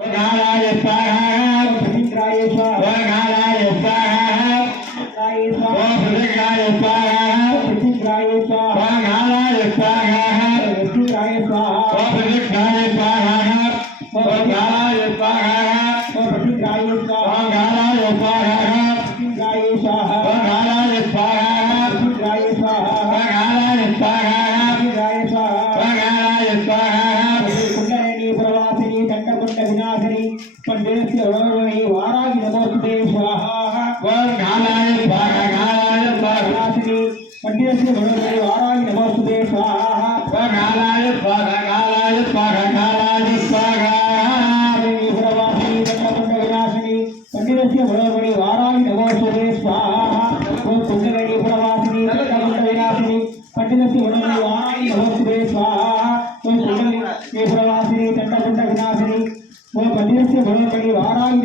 गालाय स्वाहा प्रतिग्राय स्वाहा गालाय स्वाहा प्रतिग्राय स्वाहा प्रतिग्राय स्वाहा गालाय स्वाहा प्रतिग्राय स्वाहा प्रतिग्राय स्वाहा गालाय स्वाहा प्रतिग्राय स्वाहा गालाय स्वाहा प्रतिग्राय स्वाहा गालाय स्वाहा प्रतिग्राय स्वाहा गालाय स्वाहा प्रतिग्राय स्वाहा गालाय स्वाहा कुंडलिनी प्रवासिनी कंठकुंड विनाशिनी पंडितस्य वरवणी वाराहि नमोस्तुते स्वाहा गालाय स्वाहा गालाय स्वाहा विनाशिनी पंडितस्य वरवणी वाराहि नमोस्तुते स्वाहा गालाय स्वाहा गालाय स्वाहा गालाय स्वाहा प्रवासिनी कंठकुंड विनाशिनी पंडितस्य वरवणी वाराहि नमोस्तुते स्वाहा कुंडलिनी प्रवासिनी कंठकुंड विनाशिनी पंडितस्य वरवणी वाराहि नमोस्तुते स्वाहा कुंडलिनी प्रवासिनी कंठकुंड विनाशिनी पंडितस्य वरवणी वाराहि